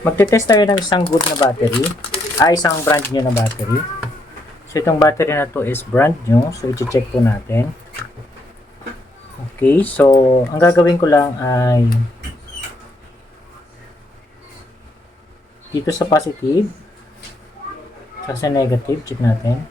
Magte-test tayo ng isang good na battery. Isang brand new na battery. So, itong battery na to is brand new. So, i-check po natin. Okay. So, ang gagawin ko lang ay dito sa positive. Sa negative. Check natin.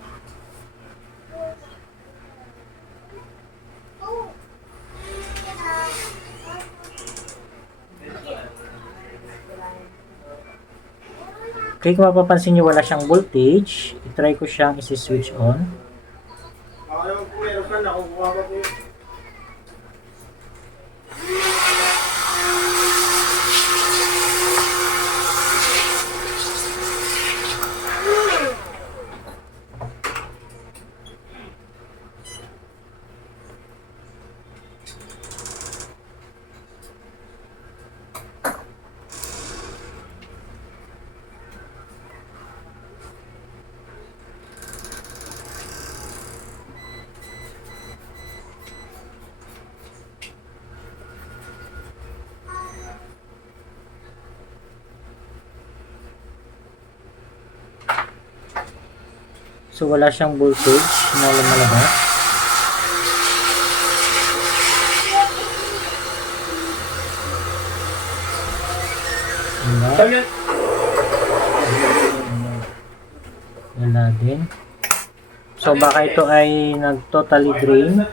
Okay, kung mapapansin nyo, wala siyang voltage. I-try ko siyang isi-switch on. So, wala siyang voltage na lumalabas. Wala din. So, baka ito ay nag-totally drain.